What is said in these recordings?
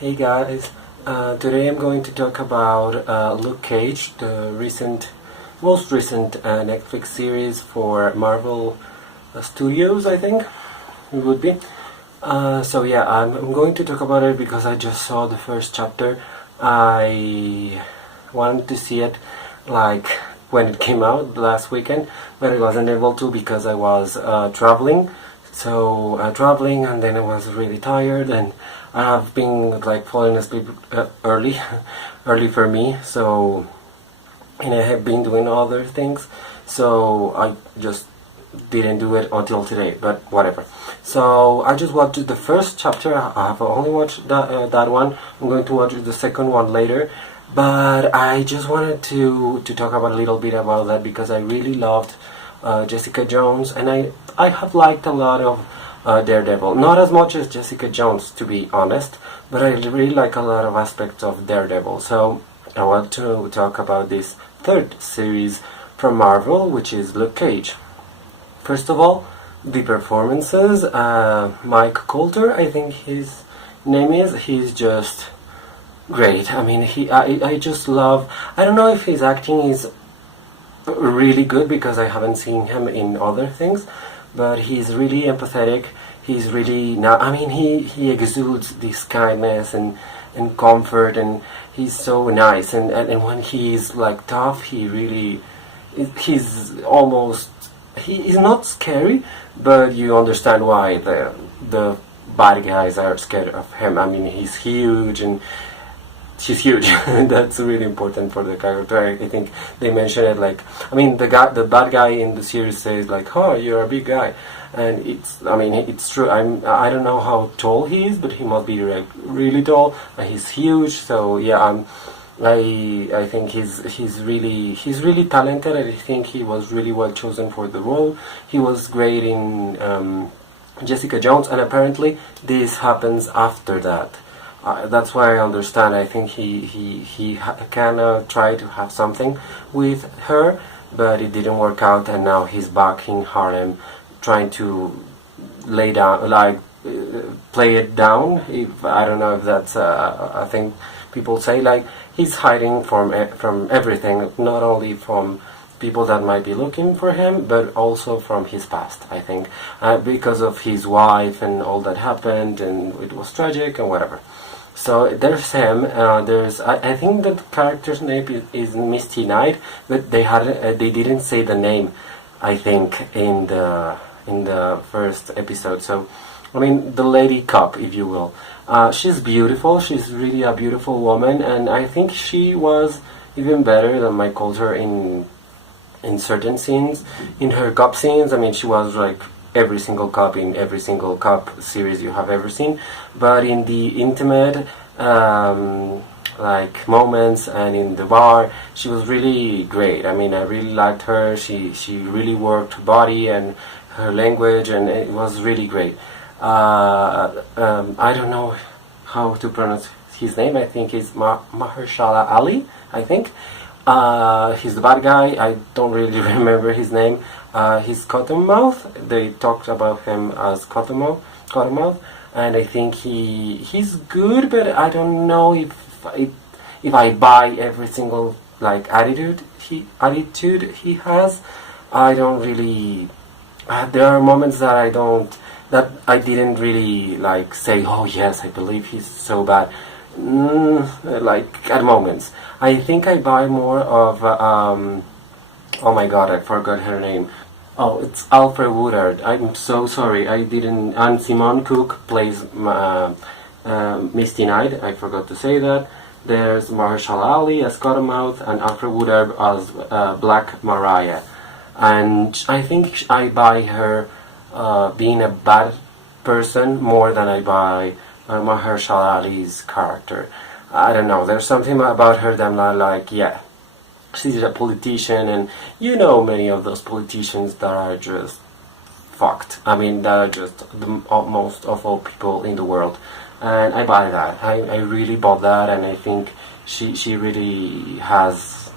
Hey guys, today I'm going to talk about Luke Cage, the most recent Netflix series for Marvel Studios, I think it would be. I'm going to talk about it because I just saw the first chapter. I wanted to see it like when it came out last weekend, but I wasn't able to because I was traveling. Traveling, and then I was really tired, and I've been like falling asleep early, early for me. And I have been doing other things, so I just didn't do it until today. But whatever. So I just watched the first chapter. I have only watched that one. I'm going to watch the second one later. But I just wanted to talk about a little bit about that because I really loved Jessica Jones, and I have liked a lot of Daredevil. Not as much as Jessica Jones, to be honest, but I really like a lot of aspects of Daredevil. So I want to talk about this third series from Marvel, which is Luke Cage. First of all, the performances. Mike Coulter, I think his name is. He's just great. I mean, I just love. I don't know if his acting is really good because I haven't seen him in other things, but he's really empathetic. He's really he exudes this kindness and comfort, and he's so nice, and when he's like tough, he's not scary, but you understand why the bad guys are scared of him. I mean, he's huge, and she's huge. That's really important for the character. I think they mention it like, the bad guy in the series says like, "Oh, you're a big guy," and it's true. I don't know how tall he is, but he must be like really tall. And he's huge. So yeah, I think he's really talented. I think he was really well chosen for the role. He was great in Jessica Jones, and apparently this happens after that. That's why I understand. I think he kind of tried to have something with her, but it didn't work out, and now he's back in Harlem, trying to lay down, play it down. If I don't know if that's a thing people say, like he's hiding from everything, not only from people that might be looking for him, but also from his past. I think because of his wife and all that happened, and it was tragic and whatever. So there's him. I think the character's name is Misty Knight, but they didn't say the name. I think in the first episode. So the lady cop, if you will. She's beautiful. She's really a beautiful woman, and I think she was even better than Mike Coulter in certain scenes. In her cop scenes, she was like every single cop in every single cop series you have ever seen, but in the intimate moments and in the bar, she was really great. I really liked her. She really worked her body and her language, and it was really great. I don't know how to pronounce his name. I think it's Mahershala Ali, I think. He's the bad guy. I don't really remember his name. He's Cottonmouth. They talked about him as Cottonmouth, and I think he's good, but I don't know if I buy every single attitude he has. I don't really. There are moments that I didn't really say, oh yes, I believe he's so bad. At moments, I think I buy more of oh my god, I forgot her name. Oh, it's Alfred Woodard. I'm so sorry, I didn't. And Simone Cook plays Misty Knight. I forgot to say that. There's Mahershala Ali as Cottonmouth and Alfred Woodard as Black Mariah. And I think I buy her being a bad person more than I buy Mahershala Ali's character. I don't know. There's something about her that I'm not like, yeah, she's a politician, and many of those politicians that are just fucked. That are just the most awful people in the world, and I buy that. I really bought that, and I think she really has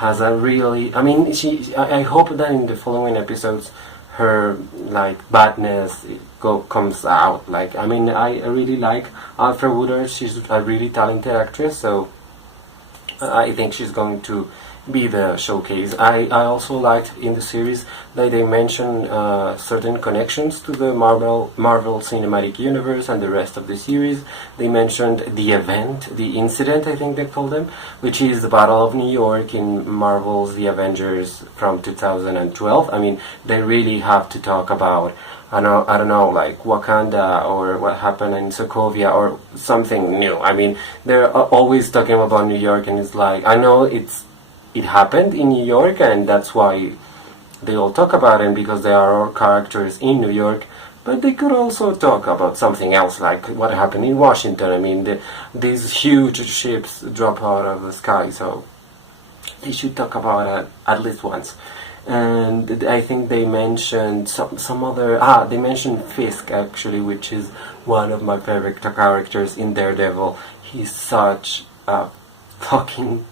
a really. I hope that in the following episodes her like badness comes out. Like, I mean, I really like Alfred Woodard. She's a really talented actress, so I think she's going to be the showcase. I also liked in the series that they mention certain connections to the Marvel Cinematic Universe and the rest of the series. They mentioned the event, the incident, I think they called them, which is the Battle of New York in Marvel's The Avengers from 2012. I mean, they really have to talk about, I don't know, like Wakanda or what happened in Sokovia or something new. I mean, they're always talking about New York, and it's like, I know it happened in New York, and that's why they all talk about it, because they are all characters in New York, but they could also talk about something else, like what happened in Washington. I mean, these huge ships drop out of the sky, so they should talk about it at least once. And I think they mentioned some other... they mentioned Fisk, actually, which is one of my favorite characters in Daredevil. He's such a fucking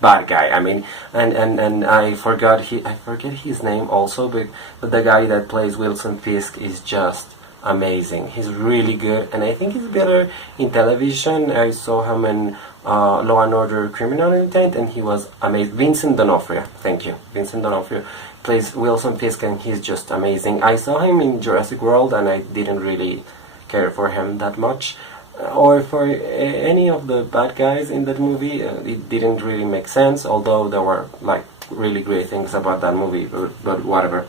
bad guy. I mean, and I forget his name also, but the guy that plays Wilson Fisk is just amazing. He's really good, and I think he's better in television. I saw him in Law and Order: Criminal Intent, and he was amazing. Vincent D'Onofrio, thank you. Vincent D'Onofrio plays Wilson Fisk, and he's just amazing. I saw him in Jurassic World, and I didn't really care for him that much, or for any of the bad guys in that movie. It didn't really make sense, although there were like really great things about that movie, but whatever.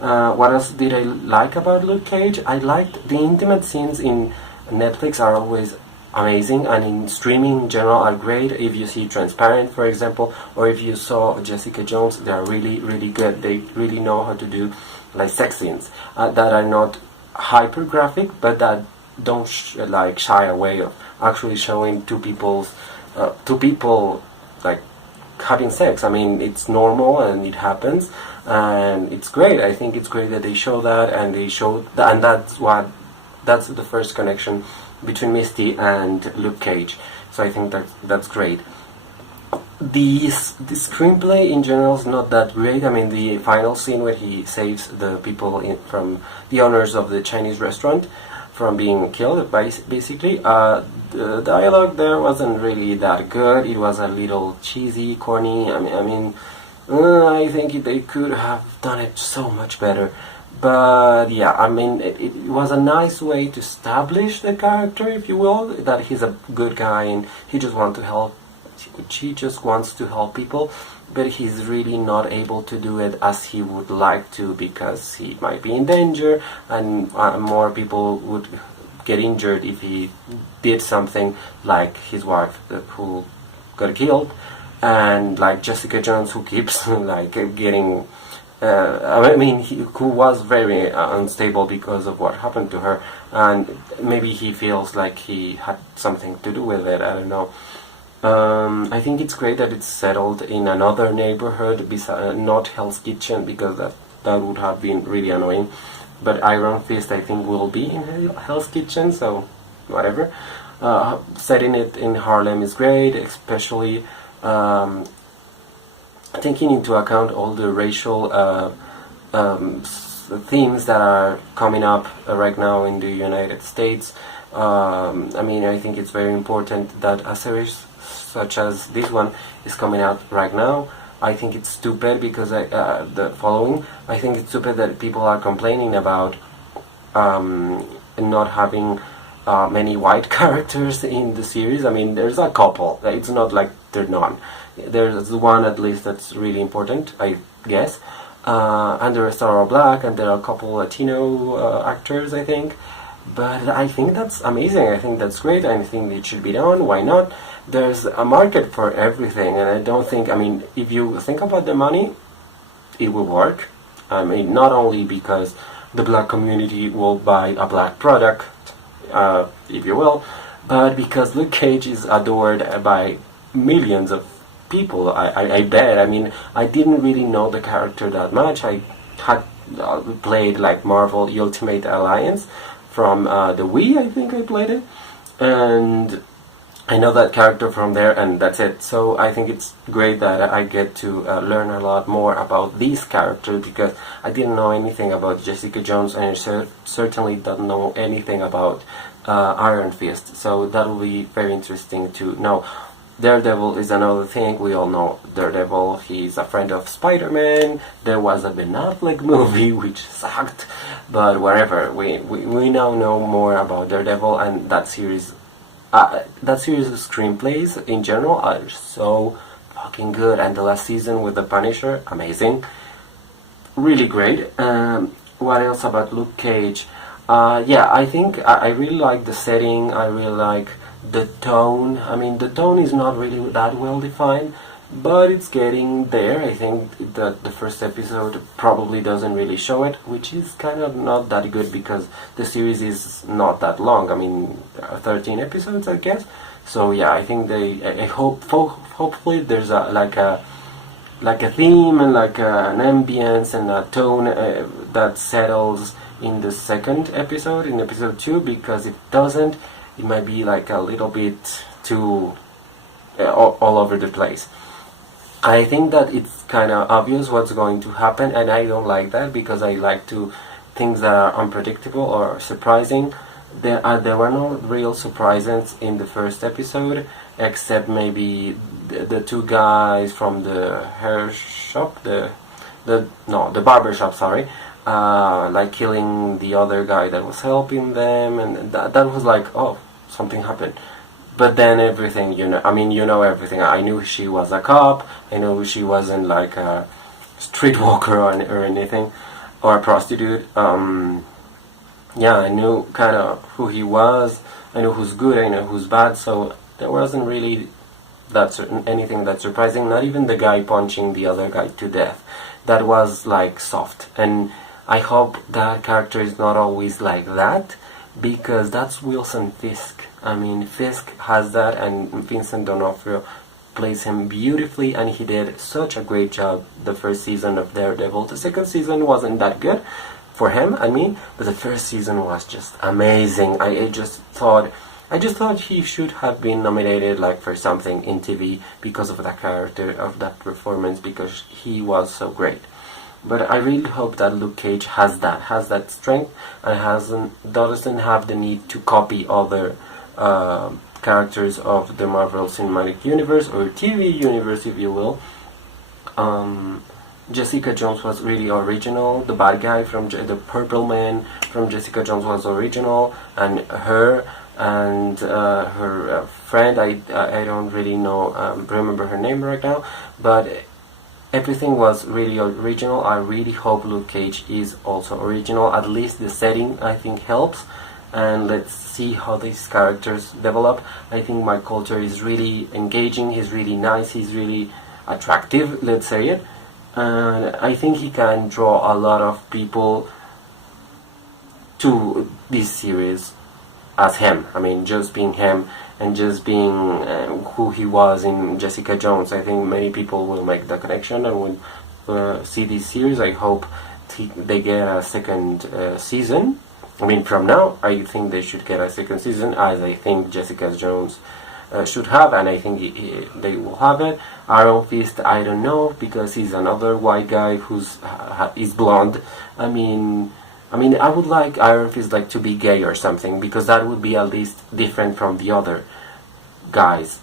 What else did I like about Luke Cage? I liked the intimate scenes in Netflix are always amazing, and in streaming in general are great. If you see Transparent, for example, or if you saw Jessica Jones, they are really, really good. They really know how to do like sex scenes that are not hyper graphic, but that don't shy away of actually showing two people like having sex. I mean, it's normal and it happens, and it's great. I think it's great that they show that, and they show that, and that's the first connection between Misty and Luke Cage. So I think that's great. The screenplay in general is not that great. I mean, the final scene where he saves the people from the owners of the Chinese restaurant from being killed, basically. The dialogue there wasn't really that good. It was a little cheesy, corny. I think they could have done it so much better. But yeah, I mean, it was a nice way to establish the character, if you will, that he's a good guy and he just wants to help. He just wants to help people, but he's really not able to do it as he would like to, because he might be in danger, and more people would get injured if he did something, like his wife who got killed, and like Jessica Jones, who keeps like getting who was very unstable because of what happened to her, and maybe he feels like he had something to do with it. I don't know. I think it's great that it's settled in another neighborhood, not Hell's Kitchen, because that would have been really annoying. But Iron Fist, I think, will be in Hell's Kitchen, so whatever. Setting it in Harlem is great, especially taking into account all the racial themes that are coming up right now in the United States. I think it's very important that a series such as this one is coming out right now. I think it's stupid because I think it's stupid that people are complaining about not having many white characters in the series. I mean, there's a couple. It's not like there's none. There's one at least that's really important, I guess. And the rest are all black, and there are a couple Latino actors, I think. But I think that's amazing. I think that's great. I think it should be done. Why not? There's a market for everything, and I don't think, if you think about the money, it will work. Not only because the black community will buy a black product, if you will, but because Luke Cage is adored by millions of people, I bet. I didn't really know the character that much. I had played like Marvel Ultimate Alliance from the Wii, I think I played it, and I know that character from there, and that's it. So I think it's great that I get to learn a lot more about these characters, because I didn't know anything about Jessica Jones, and I certainly don't know anything about Iron Fist. So that will be very interesting to know. Daredevil is another thing. We all know Daredevil. He's a friend of Spider-Man. There was a Ben Affleck movie which sucked, but whatever. We now know more about Daredevil, and that series of screenplays in general are so fucking good. And the last season with the Punisher, amazing, really great. What else about Luke Cage? Yeah, I think I really like the setting. I really like the tone. I mean, the tone is not really that well defined, but it's getting there. I think that the first episode probably doesn't really show it, which is kind of not that good because the series is not that long. I mean, 13 episodes, I guess. So yeah, I think I hopefully there's like a theme and like an ambience and a tone that settles in the second episode, in episode 2, because if it doesn't, it might be like a little bit too all over the place. I think that it's kind of obvious what's going to happen, and I don't like that, because I like things that are unpredictable or surprising. There were no real surprises in the first episode, except maybe the two guys from the hair shop, the barber shop, sorry, like killing the other guy that was helping them, and that was like, oh, something happened. But then everything, you know everything. I knew she was a cop. I knew she wasn't like a streetwalker or anything, or a prostitute. Yeah, I knew kind of who he was. I knew who's good. I know who's bad. So there wasn't really anything that surprising. Not even the guy punching the other guy to death. That was like soft. And I hope that character is not always like that, because that's Wilson Fisk. I mean, Fisk has that, and Vincent D'Onofrio plays him beautifully, and he did such a great job the first season of Daredevil. The second season wasn't that good for him, but the first season was just amazing. I just thought he should have been nominated like for something in TV because of that character, of that performance, because he was so great. But I really hope that Luke Cage has that strength, and doesn't have the need to copy other characters of the Marvel Cinematic Universe, or TV universe, if you will. Jessica Jones was really original. The bad guy from the Purple Man from Jessica Jones was original, and her and her friend, I don't really remember her name right now, but everything was really original. I really hope Luke Cage is also original. At least the setting, I think, helps. And let's see how these characters develop. I think Mike Colter is really engaging. He's really nice. He's really attractive, let's say it. And I think he can draw a lot of people to this series as him. I mean, just being him, and just being who he was in Jessica Jones. I think many people will make the connection and will see this series. I hope they get a second season. I mean, from now, I think they should get a second season, as I think Jessica Jones should have, and I think they will have it. Iron Fist, I don't know, because he's another white guy who's is blonde. I mean, I would like Iron Fist like to be gay or something, because that would be at least different from the other guys.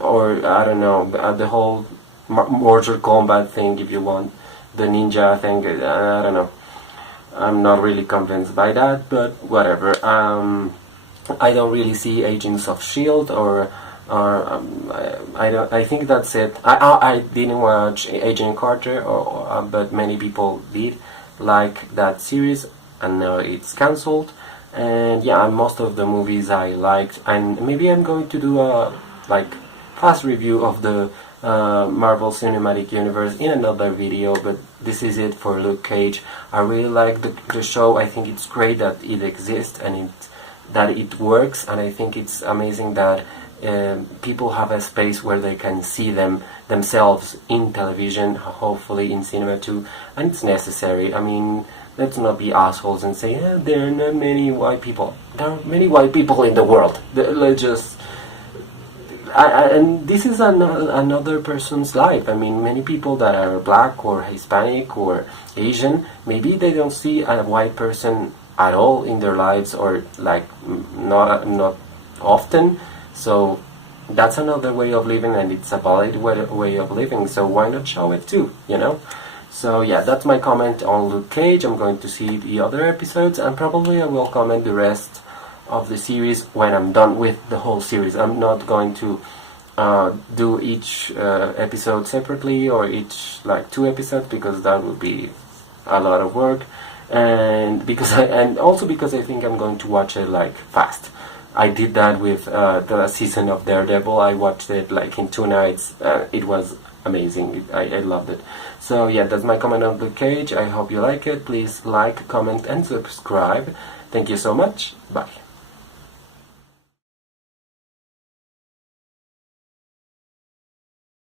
Or I don't know, the whole Mortal Kombat thing, if you want, the ninja thing. I don't know. I'm not really convinced by that, but whatever. I don't really see Agents of S.H.I.E.L.D. or I think that's it. I didn't watch Agent Carter, but many people did like that series, and now it's cancelled. And yeah, most of the movies I liked, and maybe I'm going to do a fast review of the Marvel Cinematic Universe in another video, but this is it for Luke Cage. I really like the show. I think it's great that it exists and that it works, and I think it's amazing that people have a space where they can see themselves in television, hopefully in cinema too, and it's necessary. I mean, let's not be assholes and say, there are not many white people. There are many white people in the world. Let's just and this is another person's life. I mean, many people that are black or Hispanic or Asian, maybe they don't see a white person at all in their lives, or like not often. So that's another way of living, and it's a valid way of living. So why not show it too? You know. So yeah, that's my comment on Luke Cage. I'm going to see the other episodes, and probably I will comment the rest of the series when I'm done with the whole series. I'm not going to do each episode separately, or each like 2 episodes, because that would be a lot of work, and also because I think I'm going to watch it like fast. I did that with the season of Daredevil. I watched it like in 2 nights. It was amazing. I loved it. So yeah, that's my comment on Luke Cage. I hope you like it. Please like, comment, and subscribe. Thank you so much. Bye.